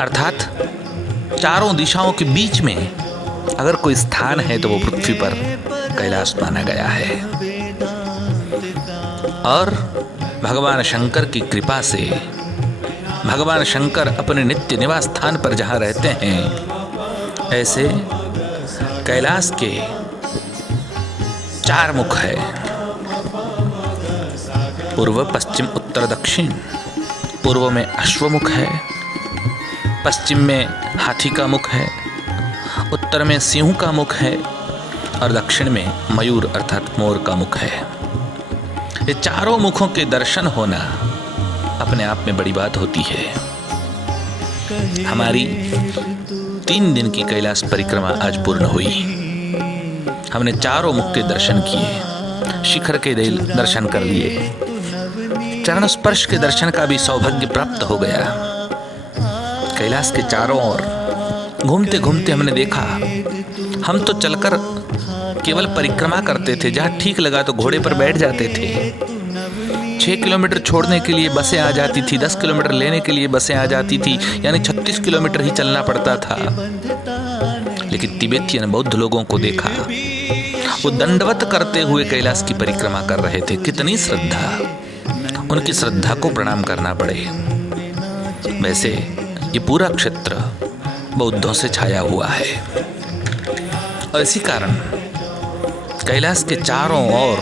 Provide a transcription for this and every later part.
अर्थात चारों दिशाओं के बीच में अगर कोई स्थान है तो वो पृथ्वी पर कैलाश माना गया है। और भगवान शंकर की कृपा से भगवान शंकर अपने नित्य निवास स्थान पर जहाँ रहते हैं, ऐसे कैलाश के 4 मुख है, पूर्व पश्चिम उत्तर दक्षिण। पूर्व में अश्वमुख है, पश्चिम में हाथी का मुख है, उत्तर में सिंह का मुख है और दक्षिण में मयूर अर्थात मोर का मुख है। ये चारों मुखों के दर्शन होना अपने आप में बड़ी बात होती है। हमारी 3 दिन की कैलाश परिक्रमा आज पूर्ण हुई। हमने चारों मुख के दर्शन किए, शिखर के दर्शन कर लिए, चरण स्पर्श के दर्शन का भी सौभाग्य प्राप्त हो गया। कैलाश के चारों ओर घूमते घूमते हमने देखा, हम तो चलकर केवल परिक्रमा करते थे, जहाँ ठीक लगा तो घोड़े पर बैठ जाते थे। 6 किलोमीटर छोड़ने के लिए बसें आ जाती थी, 10 किलोमीटर लेने के लिए बसें आ जाती थी, यानी 36 किलोमीटर ही चलना पड़ता था। लेकिन तिब्बतियन बौद्ध लोगों को देखा, वो दंडवत करते हुए कैलाश की परिक्रमा कर रहे थे। कितनी श्रद्धा, उनकी श्रद्धा को प्रणाम करना पड़े। वैसे ये पूरा क्षेत्र बौद्धों से छाया हुआ है और इसी कारण कैलाश के चारों ओर,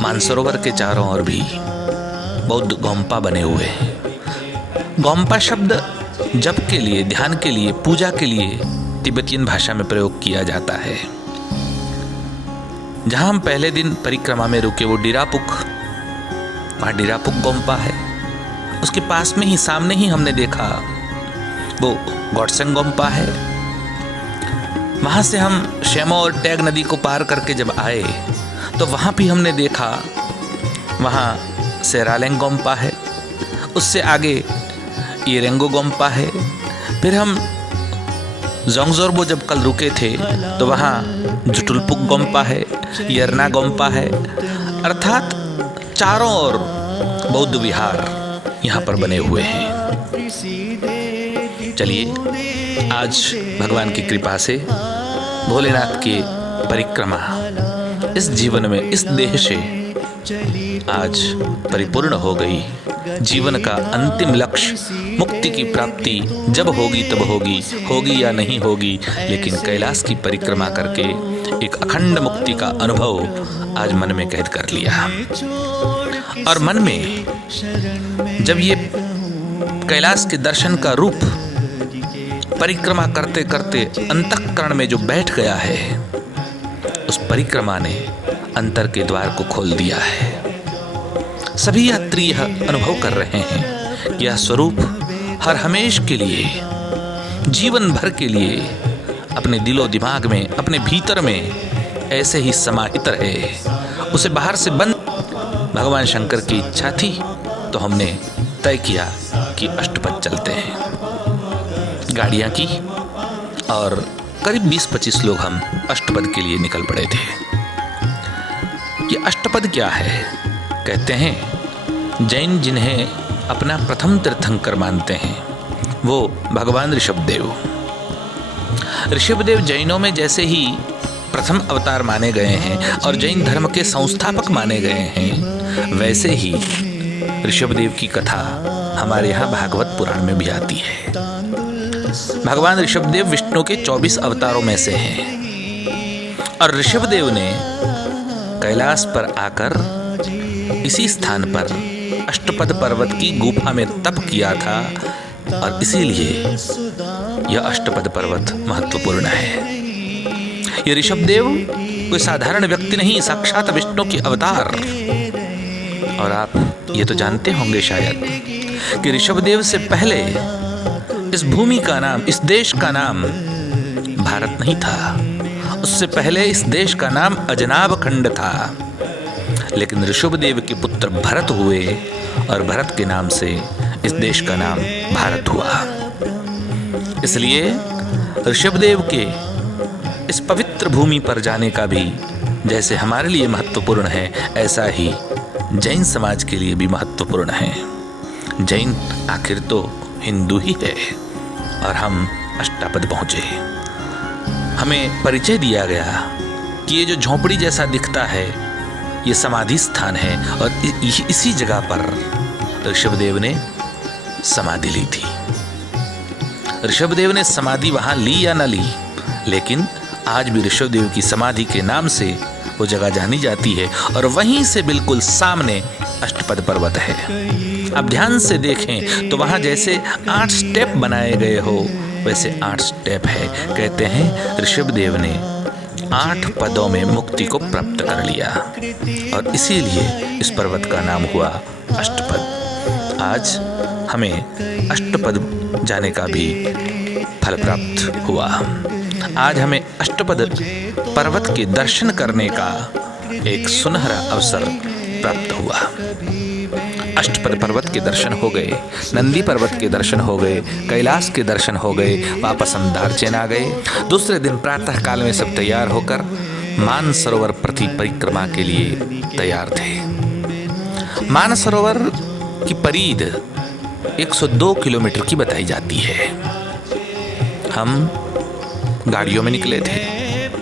मानसरोवर के चारों ओर भी बौद्ध गोम्पा बने हुए हैं। गोम्पा शब्द जप के लिए, ध्यान के लिए, पूजा के लिए तिब्बतियन भाषा में प्रयोग किया जाता है। जहां हम पहले दिन परिक्रमा में रुके वो डिरापुक, वहां डिरापुक गोम्पा है। उसके पास में ही, सामने ही हमने देखा वो गोटसेंग गोम्पा है। वहां से हम शेमो और टैग नदी को पार करके जब आए तो वहां भी हमने देखा, वहां सेरालेंग गोम्पा है। उससे आगे इरेंगो गोम्पा है। फिर हम जोंगजोरबो जब कल रुके थे तो वहां जुटुलपुक गोम्पा है, यरना गोम्पा है। अर्थात चारों ओर बौद्ध विहार यहाँ पर बने हुए हैं। चलिए आज भगवान की कृपा से भोलेनाथ की परिक्रमा इस जीवन में, इस देह से आज परिपूर्ण हो गई। जीवन का अंतिम लक्ष्य मुक्ति की प्राप्ति जब होगी तब होगी, होगी या नहीं होगी, लेकिन कैलाश की परिक्रमा करके एक अखंड मुक्ति का अनुभव आज मन में कैद कर लिया। और मन में जब ये कैलाश के दर्शन का रूप परिक्रमा करते करते अंतःकरण में जो बैठ गया है, उस परिक्रमा ने अंतर के द्वार को खोल दिया है। सभी यात्री यह अनुभव कर रहे हैं कि यह स्वरूप हर हमेश के लिए, जीवन भर के लिए अपने दिलो दिमाग में, अपने भीतर में ऐसे ही समाहित रहे। उसे बाहर से बंद, भगवान शंकर की इच्छा थी तो हमने तय किया कि अष्टपद चलते हैं। गाड़ियां की और करीब 20-25 लोग हम अष्टपद के लिए निकल पड़े थे। ये अष्टपद क्या है? कहते हैं जैन जिन्हें अपना प्रथम तीर्थंकर मानते हैं वो भगवान ऋषभदेव। ऋषभदेव जैनों में जैसे ही प्रथम अवतार माने गए हैं और जैन धर्म के संस्थापक माने गए हैं, वैसे ही ऋषभदेव की कथा हमारे यहाँ भागवत पुराण में भी आती है। भगवान ऋषभदेव विष्णु के 24 अवतारों में से हैं और ऋषभदेव ने कैलाश पर आकर इसी स्थान पर अष्टपद पर्वत की गुफा में तप किया था और इसीलिए यह अष्टपद पर्वत महत्वपूर्ण है। ये ऋषभदेव कोई साधारण व्यक्ति नहीं, साक्षात विष्णु की अवतार। और आप ये तो जानते होंगे शायद कि ऋषभदेव से पहले इस भूमि का नाम, इस देश का नाम भारत नहीं था। उससे पहले इस देश का नाम अजनाब खंड था। लेकिन ऋषभदेव के पुत्र भरत हुए और भरत के नाम से इस देश का नाम भारत हुआ। इसलिए ऋषभदेव के इस पवित्र भूमि पर जाने का भी जैसे हमारे लिए महत्वपूर्ण है, ऐसा ही जैन समाज के लिए भी महत्वपूर्ण है। जैन आखिर तो हिंदू ही है। और हम अष्टापद पहुंचे। हमें परिचय दिया गया कि ये जो झोंपड़ी जैसा दिखता है ये समाधि स्थान है और इसी जगह पर ऋषभदेव ने समाधि ली थी। ऋषभदेव ने समाधि वहां ली या न ली, लेकिन आज भी ऋषभदेव की समाधि के नाम से वो जगह जानी जाती है और वहीं से बिल्कुल सामने अष्टपद पर्वत है। अब ध्यान से देखें तो वहां जैसे 8 स्टेप बनाए गए हो वैसे 8 स्टेप है। कहते हैं ऋषभदेव ने 8 पदों में मुक्ति को प्राप्त कर लिया और इसीलिए इस पर्वत का नाम हुआ अष्टपद। आज हमें अष्टपद जाने का भी फल प्राप्त हुआ। आज हमें अष्टपद पर्वत के दर्शन करने का एक सुनहरा अवसर प्राप्त हुआ। अष्टपद पर्वत के दर्शन हो गए, नंदी पर्वत के दर्शन हो गए, कैलाश के दर्शन हो गए, वापस हम दार्चेन आ गए। दूसरे दिन प्रातः काल में सब तैयार होकर मानसरोवर प्रति परिक्रमा के लिए तैयार थे। मानसरोवर की परिध 102 किलोमीटर की बताई जाती है। हम गाड़ियों में निकले थे,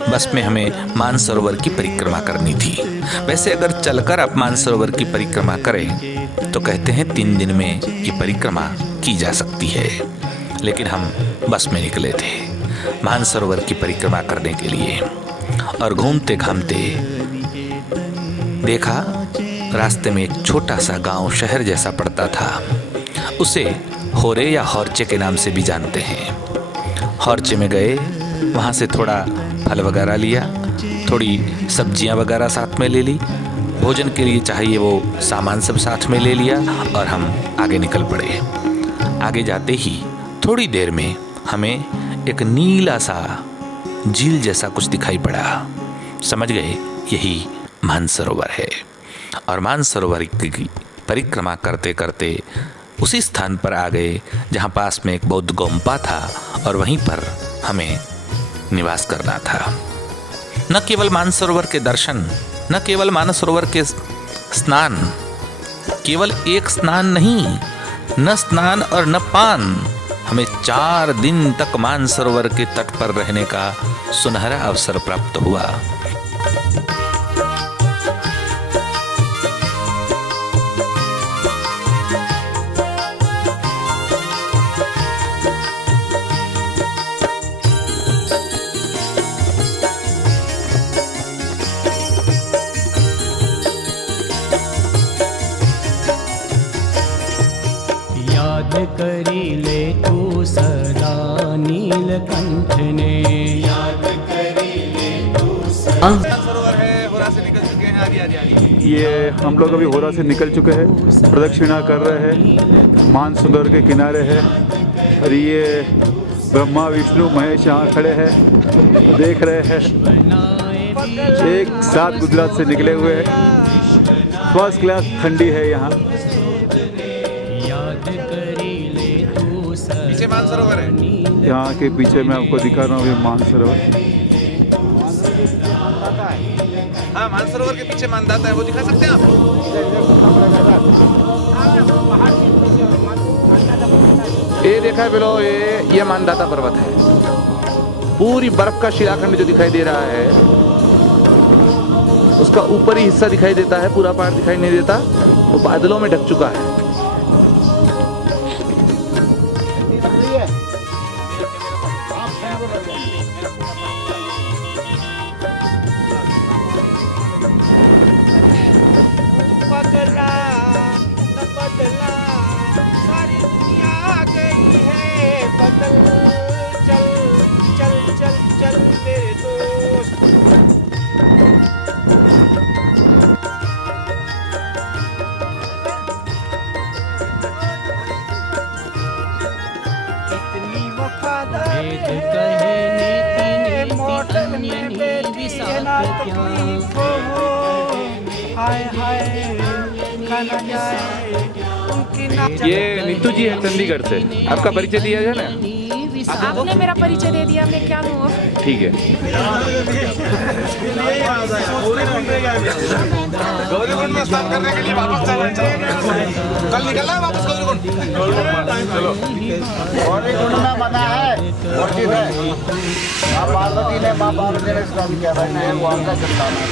बस में हमें मानसरोवर की परिक्रमा करनी थी। वैसे अगर चलकर आप मानसरोवर की परिक्रमा करें तो कहते हैं 3 दिन में ये परिक्रमा की जा सकती है, लेकिन हम बस में निकले थे मानसरोवर की परिक्रमा करने के लिए। और घूमते घामते देखा रास्ते में एक छोटा सा गांव शहर जैसा पड़ता था। उसे होरे या हौरचे के नाम से भी जानते हैं। हौरचे में गए, वहाँ से थोड़ा फल वगैरह लिया, थोड़ी सब्जियाँ वगैरह साथ में ले ली, भोजन के लिए चाहिए वो सामान सब साथ में ले लिया और हम आगे निकल पड़े। आगे जाते ही थोड़ी देर में हमें एक नीला सा झील जैसा कुछ दिखाई पड़ा। समझ गए यही मानसरोवर है। और मानसरोवर की परिक्रमा करते करते उसी स्थान पर आ गए जहाँ पास में एक बौद्ध गोम्पा था और वहीं पर हमें निवास करना था। न केवल मानसरोवर के दर्शन, न केवल मानसरोवर के स्नान, केवल एक स्नान नहीं, न स्नान और न पान, हमें 4 दिन तक मानसरोवर के तट पर रहने का सुनहरा अवसर प्राप्त हुआ। करी ले तू सदा नीलकंठ ने, याद करी ले तू सदा। सरोवर है, होरा से निकल चुके हैं। आदि ये हम लोग अभी होरा से निकल चुके हैं, प्रदक्षिणा कर रहे हैं, मानसरोवर के किनारे है। और ये ब्रह्मा विष्णु महेश यहाँ खड़े हैं, देख रहे हैं। एक साथ गुजरात से निकले हुए हैं। फर्स्ट क्लास ठंडी है यहाँ। पीछे मानसरोवर है, यहाँ के पीछे मैं आपको दिखा रहा हूँ ये मानसरोवर। हाँ, मानसरोवर के पीछे मानदाता है, वो दिखा सकते हैं आप? ये देखा है बिलो, ये मानदाता पर्वत है। पूरी बर्फ का शिलाखंड जो दिखाई दे रहा है उसका ऊपरी हिस्सा दिखाई देता है, पूरा पहाड़ दिखाई नहीं देता, वो बादलों में ढक चुका है। ये नीतू जी है चंडीगढ़ से, आपका परिचय दिया जाए ना। आपने मेरा परिचय दे दिया, मैं क्या दूँ अब? ठीक है। गौरीकुंड में स्नान करने के लिए वापस चल रहे हैं। कल निकलना है वापस गौरीकुंड। चलो। गौरीकुंड में मना है, मस्जिद है। माँ पार्वती ने स्नान किया था, वहाँ का चट्टान है।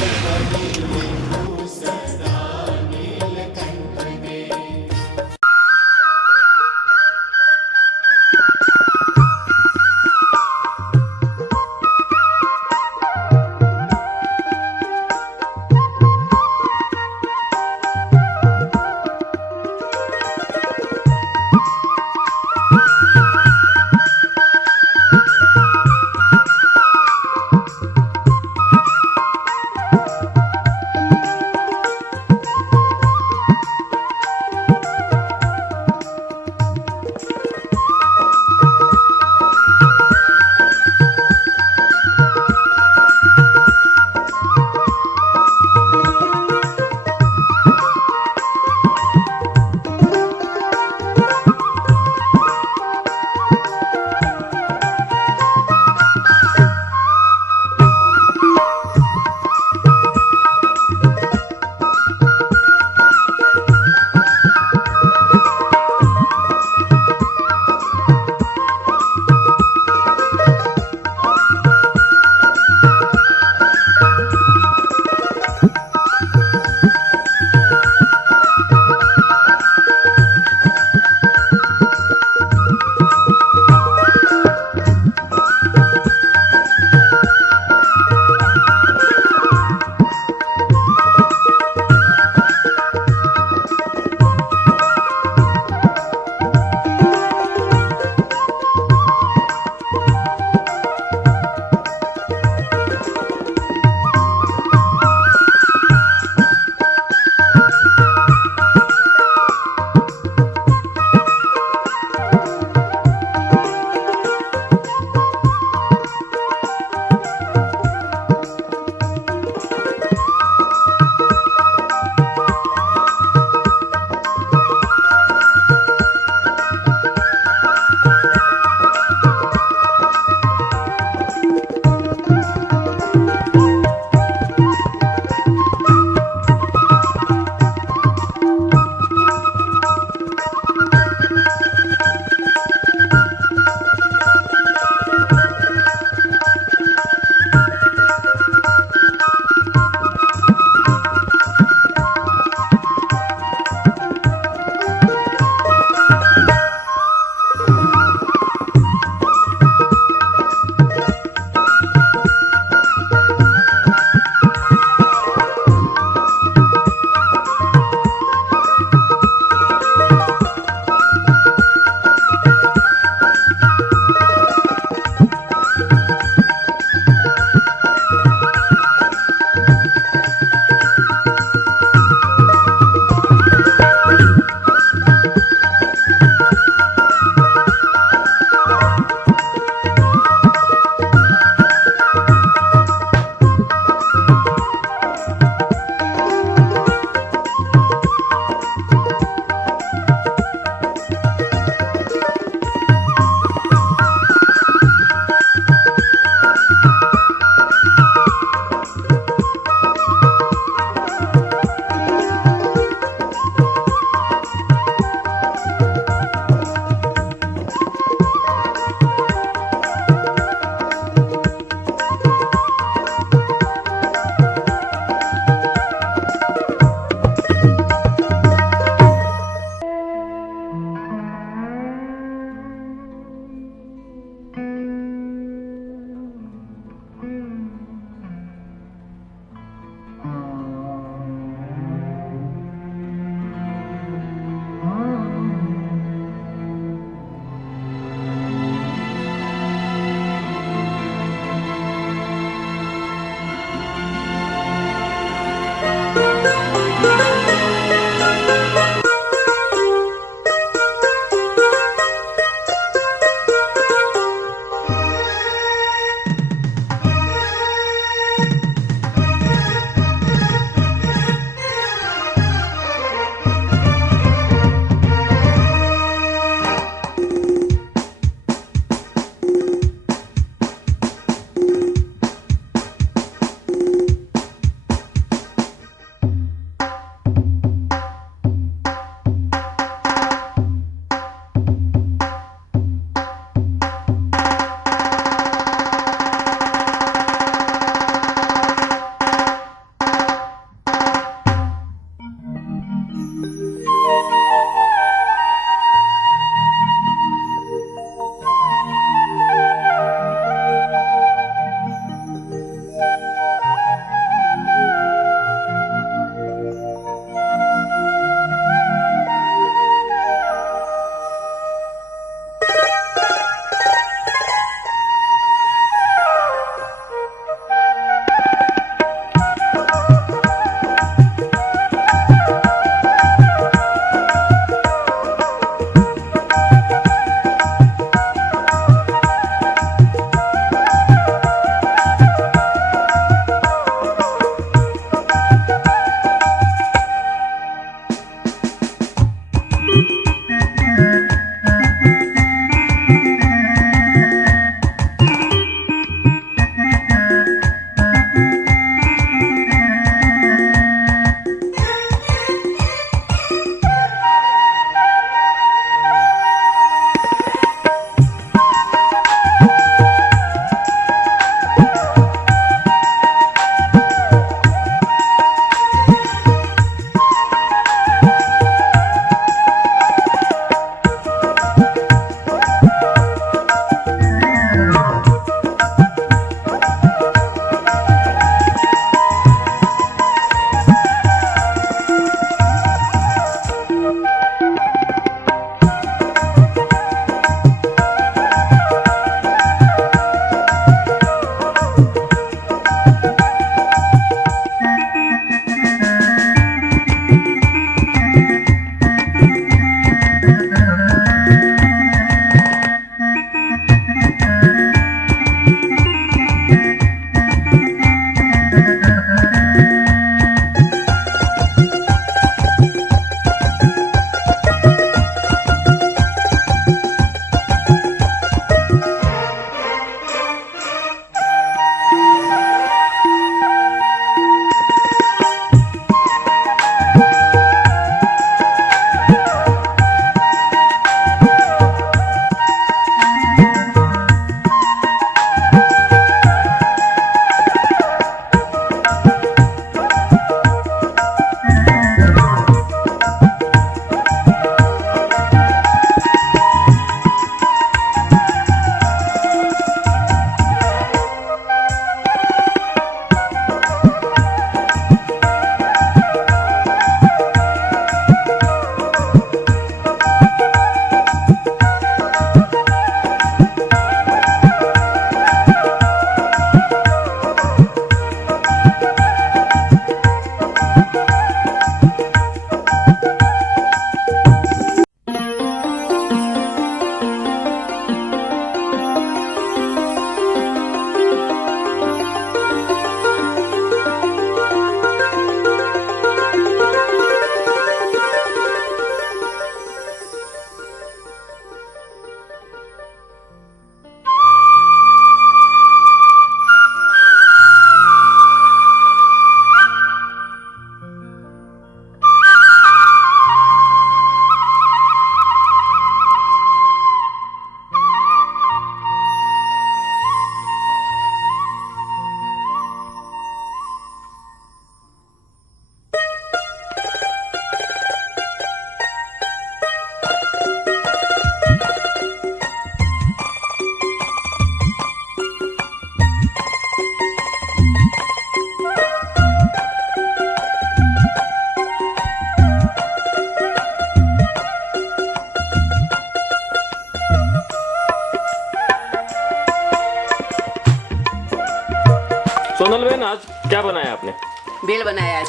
भेल बनाया आज।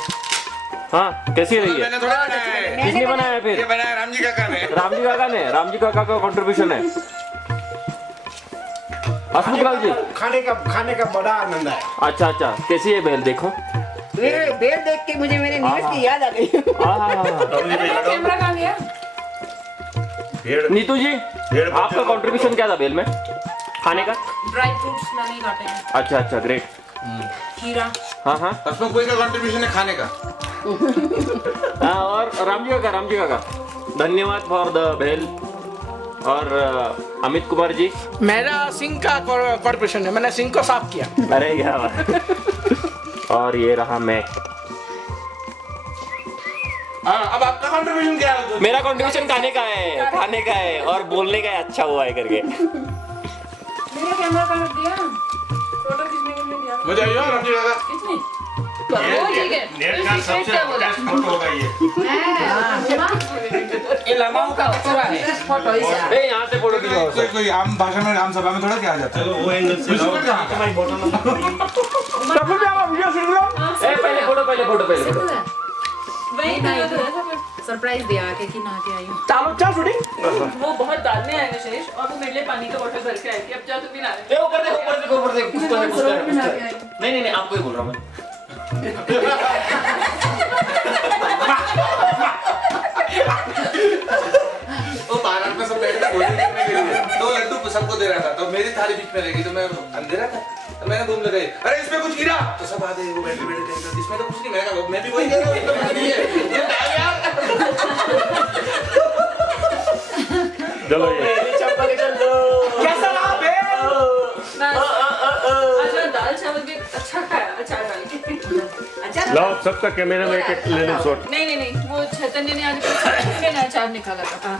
हाँ कैसी रही है? मैंने थोड़ा बनाया है। किसने बनाया है फिर? ये बनाया राम जी काका ने। राम जी काका का कंट्रीब्यूशन है। हसमुख लाल जी खाने का बड़ा आनंद है। अच्छा कैसी है भेल? देखो मेरे भेल देख के मुझे मेरे नीरज की याद आ गई। कैमरा कहाँ गया? नीतू जी आपका कंट्रीब्यूशन क्या था भेल में खाने का? ड्राई फ्रूट्स मैंने ही काटे हैं। अच्छा ग्रेट। खीरा। हाँ उसमें कोई का कंट्रीब्यूशन है खाने का। और राम जी काका धन्यवाद फॉर द भेल। और अमित कुमार जी मेरा सिंह का कॉर्पोरेशन है, मैंने सिंह को साफ किया। अरे क्या बात। और ये रहा मैं। हाँ अब आपका कंट्रीब्यूशन क्या है? मेरा कंट्रीब्यूशन खाने का है और बोलने का है अच्छा हुआ है करके। मेरा कैमरा कहाँ रख दिया? फोटो खींचने के लिए दिया। मुझे आइयो राम जी काका। कितनी? वो ठीक है। नेट का सबसे बेस्ट फोटो होगा ये। ये लमाओं का कचरा है। फोटो ही से। ए यहाँ से फोटो खिंचवाओ। कोई आम भाषा में आम सभा में थोड़ा क्या आ जाता है? वो एंगल से ए पहले फोटो। वही सरप्राइज दिया आके कि नहा के आई हूँ। चल शूटिंग। वो बहुत बाद में आएगा शेष और वो मेरे लिए पानी का बोतल भर के आई थी। अब जा तू भी नहा ले। ऊपर देखो कुछ तो है। नहीं आपको ही बोल रहा हूँ मैं। वो बारात में सब बैठ के भोजन करने के लिए 2 लड्डू सबको दे रहा था, तो मेरी थाली बीच में रह गई, तो मैं अंधेरा था तो मैंने घूम लगाई, अरे इसमें कुछ गिरा, तो सब आते वो बैठे इसमें तो कुछ नहीं, मैं कहा मैं भी वही दे रहा हूँ, इसमें कुछ नहीं है, ये क्या यार। चलो ये कैसा रहा भेल? अच्छा दाल चावल भी अच्छा खाया अचार डाल के। अच्छा लो सबका कैमरा में एक ले लो शॉट। नहीं वो चैतन्य ने आज कुछ अचार निकाला था।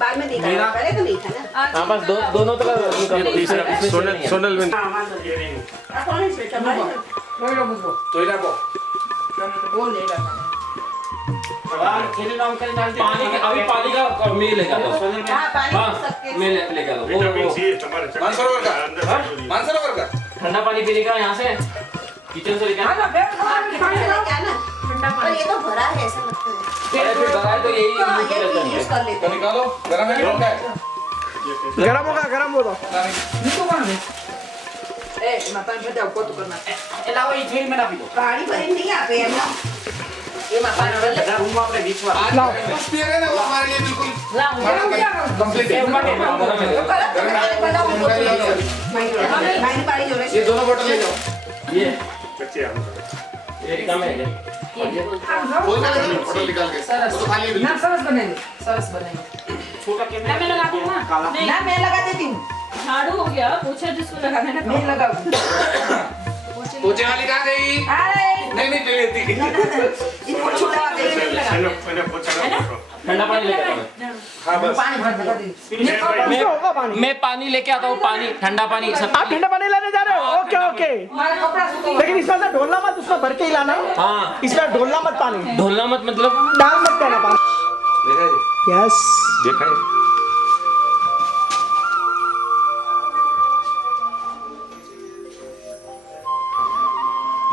बाद में देखा पहले तो नहीं था ना। हाँ बस दोनों तरफ सोनल में तो इधर को वो लेगा पानी अभी पानी का मैं लेगा दो। हाँ पानी सबके मैं लेगा दो। मानसरोवर का ठंडा पानी पीने का यहाँ से किचन से लेकर क्या ना ठंडा पानी, ये तो भरा है ऐसा लगता है। फिर भरा तो यही यूज कर लेते तो निकालो, गरम है कि ठंडा है? गरम होगा। ए मापान पे जाओ को तो करना एलाओ ये झील में ना पी दो। पानी भरे नहीं आते हैं ना ये मापान वाले रूम अपने बीच में आज बस पिए गए ना वो हमारे लिए बिल्कुल कंप्लीट है। पानी पानी जो ये दोनों बोतल ले जाओ, ये एक कम है बोल के बोतल निकाल के वो तो खाली है बिल्कुल। सरस बनेंगे। छोटा कैमरा मैं लगा दूँ ना। नहीं ना मैं लगा देती हूँ। झाड़ू हो गया, पोछा जिसको लगाना है मैं लगा पोछे वाली कहाँ गई? अरे नहीं लेती। इसको छोटा ठंडा पानी लेकर आता हाँ बस पानी भर लगा दे होगा पानी। मैं पानी लेके आता हूँ। पानी ठंडा पानी सब। आप ठंडा पानी लेने जा रहे हो? Okay okay. हमारा कपड़ा सूखा लेकिन इसमें से ढोलना मत, उसमें भर के ही लाना। हाँ इसमें ढोलना मत पानी, ढोलना मत मतलब डाल मत देना पानी। देखा है यस देखा है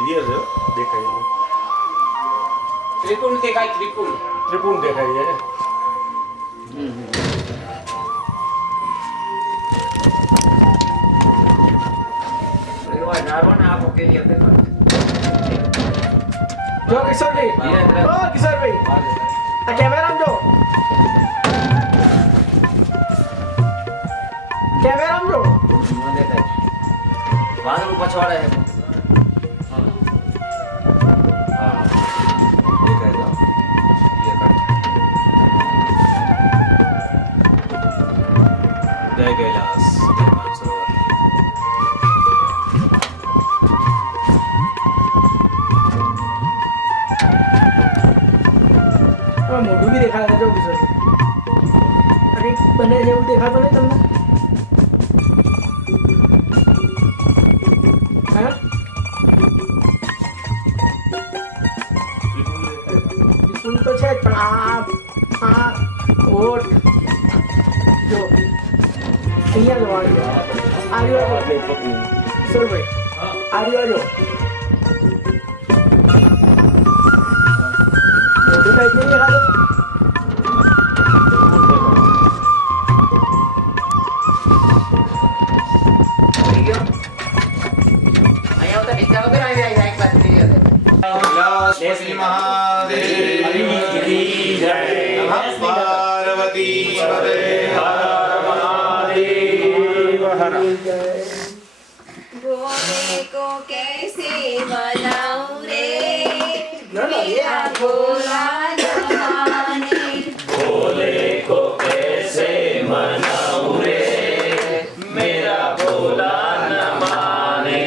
देखा त्रिपुण देखा है, त्रिपुण देखा है। जो किशोर भाई, ओ किशोर भाई, कैमरा में जो कैमरा में जो वहाँ वो पछवाड़ा है। देखा है ये कर जय कैलाश जय मानसरोवर। मोटू भी देखा था जो किशोर भाई, अरे बने जेव देखा तो नहीं तुमने? हाँ? त्रिपुण तो છે પણ આ ઓટ જો અહીંયા જો આર્યો કિશોર ભાઈ આર્યો જો इतने देखा तो श्री महादेव की जय। नमः पार्वती पते हर महादेव हर। भोले को कैसे मनाऊं रे मेरा भोला न माने। भोले को कैसे मनाऊं रे मेरा भोला न माने।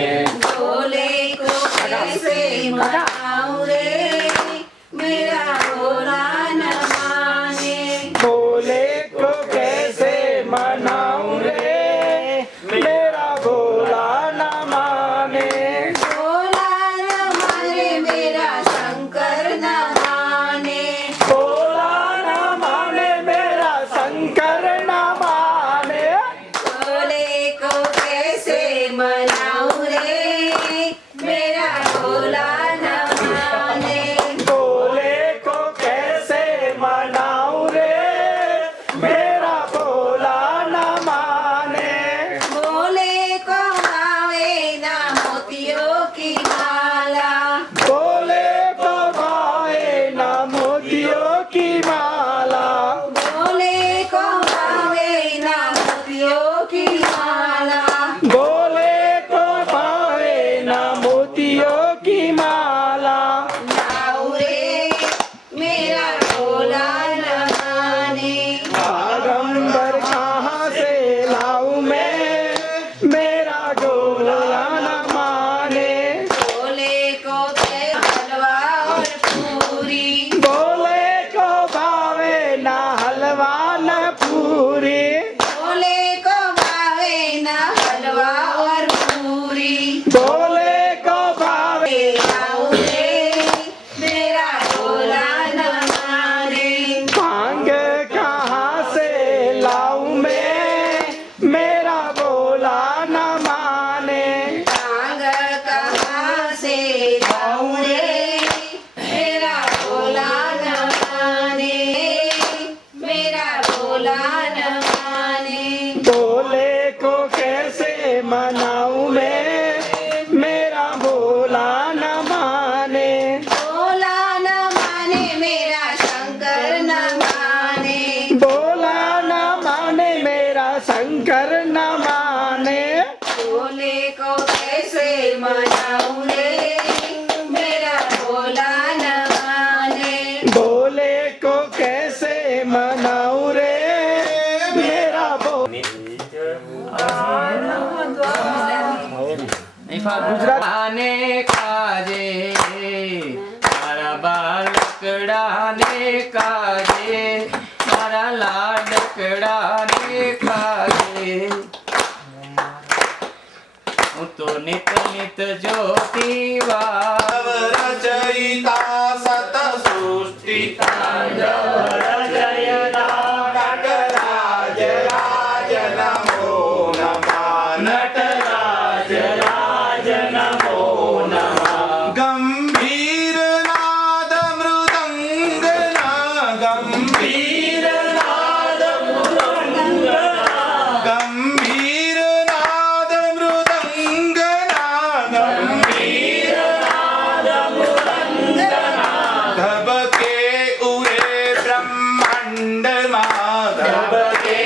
भोले को कैसे मनाऊं रे मेरा भोला न माने। भोले को कैसे मनाऊं रे मेरा भोला न माने। भोला न माने मेरा शंकर न माने। भोला न माने मेरा शंकर न माने। भोले को कैसे मनाऊं रे मेरा भोला न माने। भोले को कैसे मनाऊं रे मेरा भोला न माने। भोले को भावे ना मोतियों की माला। भोले को भावे ना मोतियों की माला। भोले को भावे ना मोतियों की माला। भोले को भावे ना मोतियों की माला। लाऊं रे मेरा भोला न माने। बागंबर कहाँ से लाऊं मैं मेरा भोला न माने। भोले को दे हलवा और पूरी। भोले को भावे ना हलवा न पूरी। भोले को भावे ना हलवा और पूरी। भोले को भावे लाऊं रे मेरा भोला न माने। भांग कहाँ से लाऊं मैं मेरा भोला न माने। भांग कहाँ से लाऊं रे मेरा भोला न माने। मेरा भोला न माने। भोले को कैसे मनाऊं मैं मेरा भोला न माने। भोला न माने मेरा शंकर न माने। भोला न माने मेरा शंकर न माने। भोले को कैसे मनाऊं रे मेरा भोला न माने। भोले को कैसे मनाऊं रे मेरा गुजरात आने काजे मारा बालकड़ाने काजे मारा लाडकड़ाने काजे। હું તો નિત નિત જ્યોતિ रचयिता सत सृष्टि नटराज राज नमो नमः। नटराज राज नमो नमः। गंभीर नाद मृदंग गंभीर नाद मृदंग। गंभीर नाद मृदंग गंभीर नाद मृदंग। धबके उरे ब्रह्मांड माधव के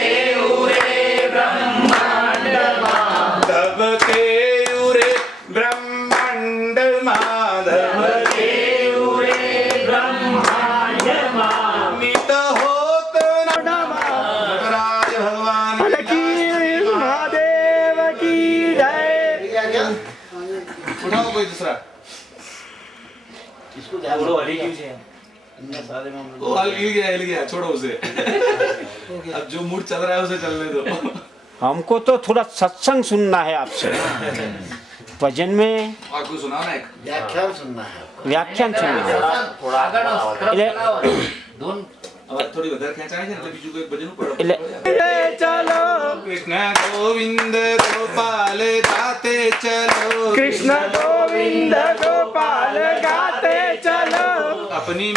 उरे ब्रह्मांड माधव के उरे ब्रह्मांड माधव के उरे ब्रह्मांड मित होत राज भगवान की महादेव की जय। उठाओ कोई दूसरा। वो हिल गया छोड़ो उसे। अब जो मूड चल रहा है उसे चलने दो। हमको तो थोड़ा सत्संग सुनना है आपसे। भजन में और कुछ सुनाओ ना एक व्याख्यान सुनना है। अब थोड़ी વધારે ખેંચાય છે એટલે બીજું કોઈ ભજન ઉપર चलो कृष्ण गोविंद गोपाल गाते चलो। कृष्ण गोविंद गोपाल गाते चलो। अपनी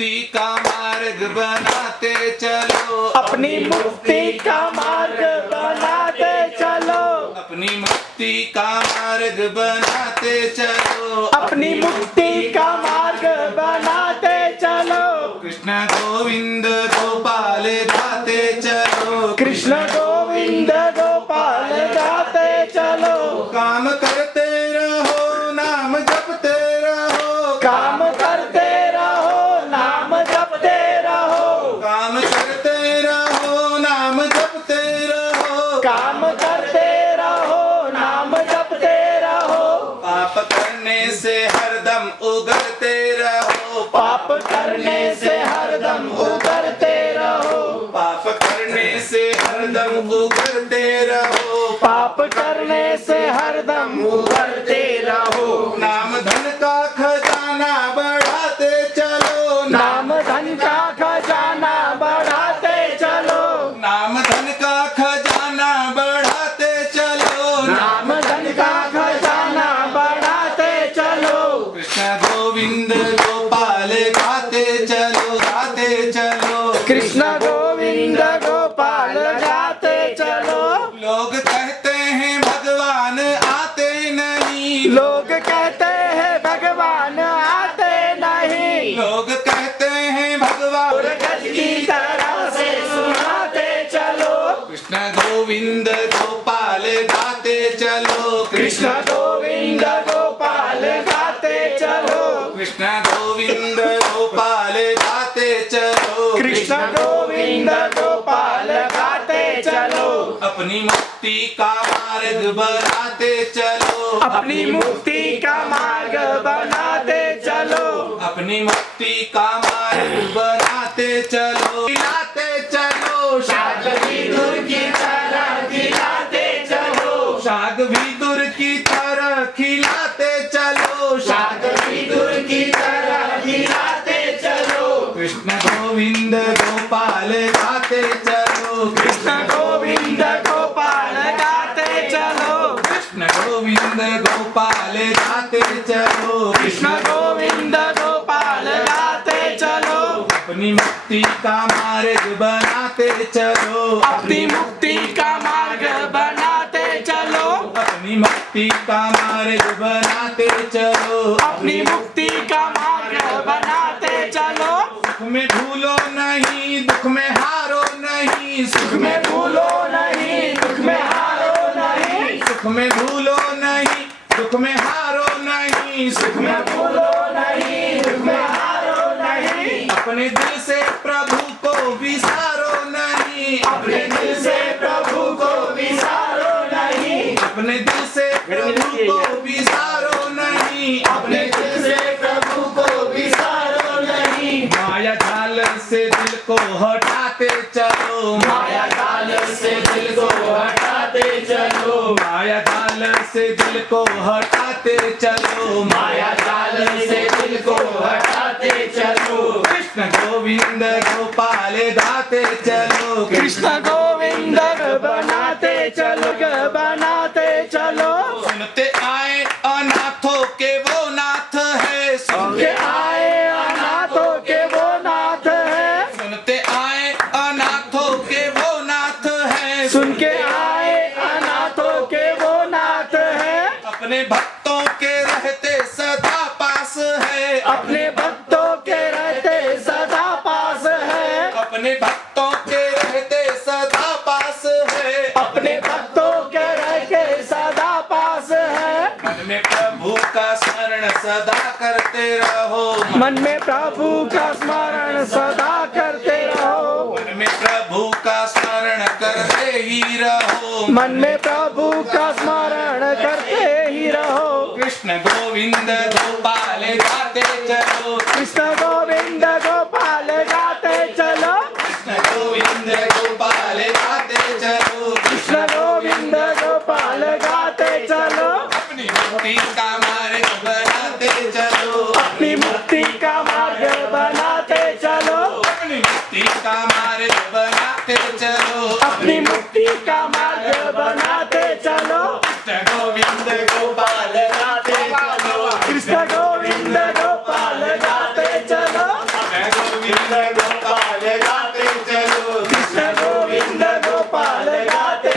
मुक्ति का मार्ग बनाते चलो, अपनी मुक्ति का मार्ग बनाते चलो, अपनी मुक्ति का मार्ग बनाते चलो, अपनी मुक्ति का मार्ग बनाते चलो, कृष्ण गोविंद गोपाल गाते चलो, कृष्ण गोविंद गोपाल गाते चलो, काम करते रहो नाम जपते रहो, काम करते रहो नाम जपते रहो, काम करते रहो नाम जपते रहो, काम करते रहो नाम जपते रहो, पाप करने से हरदम उगरते रहो, पाप करने से हरदम उगरते रहो, पाप करने से हरदम उगरते रहो, पाप करने से हरदम उगरते रहो, नाम धन का खजाना बढ़ाते चलो, नाम धन का खजाना बढ़ाते चलो, नाम धन का खजाना बढ़ाते चलो, नाम धन का खजाना बढ़ाते चलो, कृष्ण गोविंद गोपाल गाते चलो, गाते चलो, कृष्ण गोविंद गोपाल गाते चलो, लोग कहते हैं भगवान आते नहीं, लोग कहते हैं भगवान आते नहीं, लोग कहते हैं भगवान गज की तरह से सुनाते चलो, कृष्ण गोविंद गोपाल गाते चलो, कृष्ण गोविंद गोपाल गाते चलो, कृष्ण गोविंद गोपाल गाते चलो, कृष्ण गोविंद गोपाल गाते चलो, अपनी मुक्ति का मार्ग बनाते चलो, अपनी मुक्ति का मार्ग बनाते चलो, अपनी मुक्ति का मार्ग बनाते चलो, खिलाते चलो, शाग भी दूर की तरह खिलाते चलो, शाग भी दूर की तरह खिलाते चलो, शाग भी दूर की तरह खिलाते चलो, कृष्ण गोविंद गोपाल गाते चलो, कृष्ण गोविंद गोपाल गाते चलो, कृष्ण गोविंद गोपाल गाते चलो, कृष्ण गोविंद गोपाल गाते चलो, अपनी मुक्ति का मार्ग बनाते चलो, अपनी मुक्ति का मार्ग बनाते चलो, अपनी मुक्ति का मार्ग बनाते चलो, अपनी मुक्ति का मार्ग बनाते चलो, सुख में भूलो नहीं दुख में हारो नहीं, सुख में भूलो नहीं दुख में हारो नहीं, सुख में भूलो नहीं दुख में हारो नहीं, सुख में भूलो नहीं दुख में हारो नहीं, अपने दिल से प्रभु को विसारो नहीं, अपने दिल से प्रभु को विसारो नहीं, अपने दिल से प्रभु को विसारो नहीं, अपने दिल से प्रभु को विसारो नहीं, माया जाल से दिल को हटाते चलो, माया जाल से दिल को हटाते चलो, माया जाल से दिल को हटाते चलो, माया जाल से दिल को हटाते चलो, कृष्ण गोविंद गोपाल गाते चलो, कृष्ण गोविंद बनाते चलो, बनाते चलो, सुनते आए अनाथों के वो नाथ है, सुनते आए अनाथों के वो नाथ है, सुनते आए अनाथों के वो नाथ है, सुन के आए अनाथों के वो नाथ है, अपने भक्तों के रहते सदा पास है, अपने भक्तों के रहते सदा पास है, अपने भक्तों के रहते सदा पास है, अपने भक्तों के रहते सदा पास है, मन में प्रभु का स्मरण सदा करते रहो, मन में प्रभु का स्मरण सदा करते रहो, मन में प्रभु का स्मरण करते ही रहो, मन में प्रभु का स्मरण करते ही रहो, कृष्ण गोविंद गोपाल गाते चलो, कृष्ण गोविंद गोपाल गाते चलो, कृष्ण गोविंद गोपाल गाते चलो, कृष्ण गोविंद गोपाल गाते चलो, अपनी मुक्ति का मार्ग बनाते चलो, अपनी मुक्ति का मार्ग बनाते चलो, अपनी मुक्ति का मार्ग बनाते चलो, अपनी मुक्ति का मार्ग बनाते चलो, कृष्ण गोविंद गोपाल गाते चलो, कृष्ण गोविंद गोपाल गाते चलो, कृष्ण गोविंद गोपाल गाते चलो, कृष्ण गोविंद गोपाल गाते।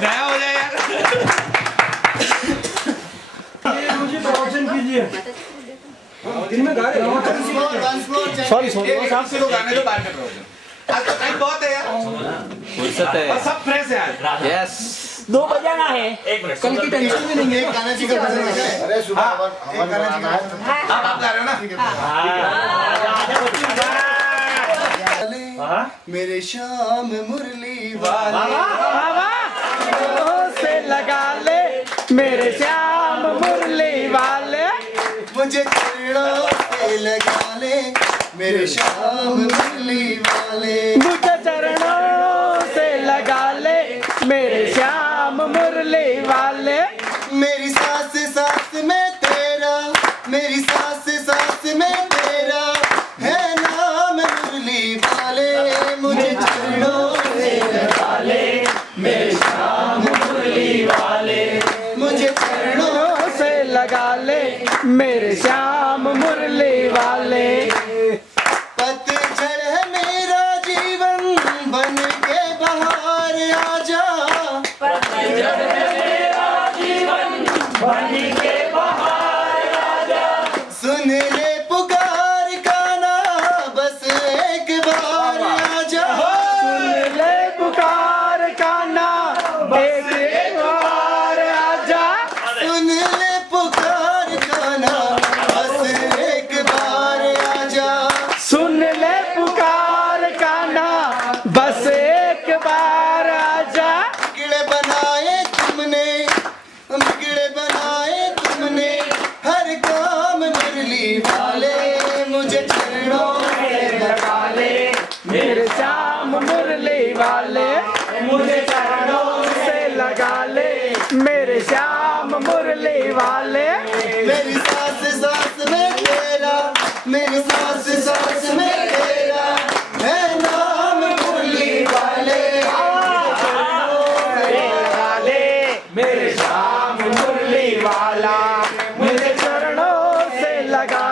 नया हो जाए यार। मुझे प्रमोशन कीजिए। दिन में गा रहे हो? सॉरी साहब से लोग गाने तो बाद में प्रमोशन। आज तो टाइम बहुत है यार। फुर्सत है। और सब फ्रेश है आज। यस 2 बजाना है। कल की टेंशन भी नहीं है। गाना जी का भजन है। अरे सुबह एक गाना जी का आप गा रहे हो ना? मेरे श्याम मुरली वाले से लगा ले मेरे श्याम मुरली वाले, मुझे चरणों से लगा ले मेरे श्याम मुरली वाले, मुझे चरणों से लगा ले मेरे श्याम मुरली वाले। मेरी सांस सांस में तेरा, मेरी सांस सांस में तेरा है नाम मुरली वाले, मुझे चरणों से लगा ले मेरे श्याम मुरली वाले, मुझे चरणों से लगा ले मेरे श्याम मुरली वाले। पतझड़ है मेरा जीवन बन के बाहर आजा, पतझड़ है मेरा जीवन बन के बाहर आजा, सुन ले पुकार का ना बस एक बार आजा, सुन ले पुकार का ना एक बार आजा, सुन ले पुकार का ना बस एक बार आजा, सुन ले पुकार का ना बस एक बार आजा। बिगड़े बनाए तुमने, बिगड़े बनाए तुमने हर काम मुरली वाले, मुझे चरणों से लगा ले मेरे श्याम मुरली वाले, मुझे चरणों से लगा ले मेरे श्याम मुरली वाले। मेरी सांस सांस में तेरा, मेरी सांस सांस में तेरा है नाम मुरली वाले, मेरे श्याम मुरली वाला, मुझे चरणों से लगा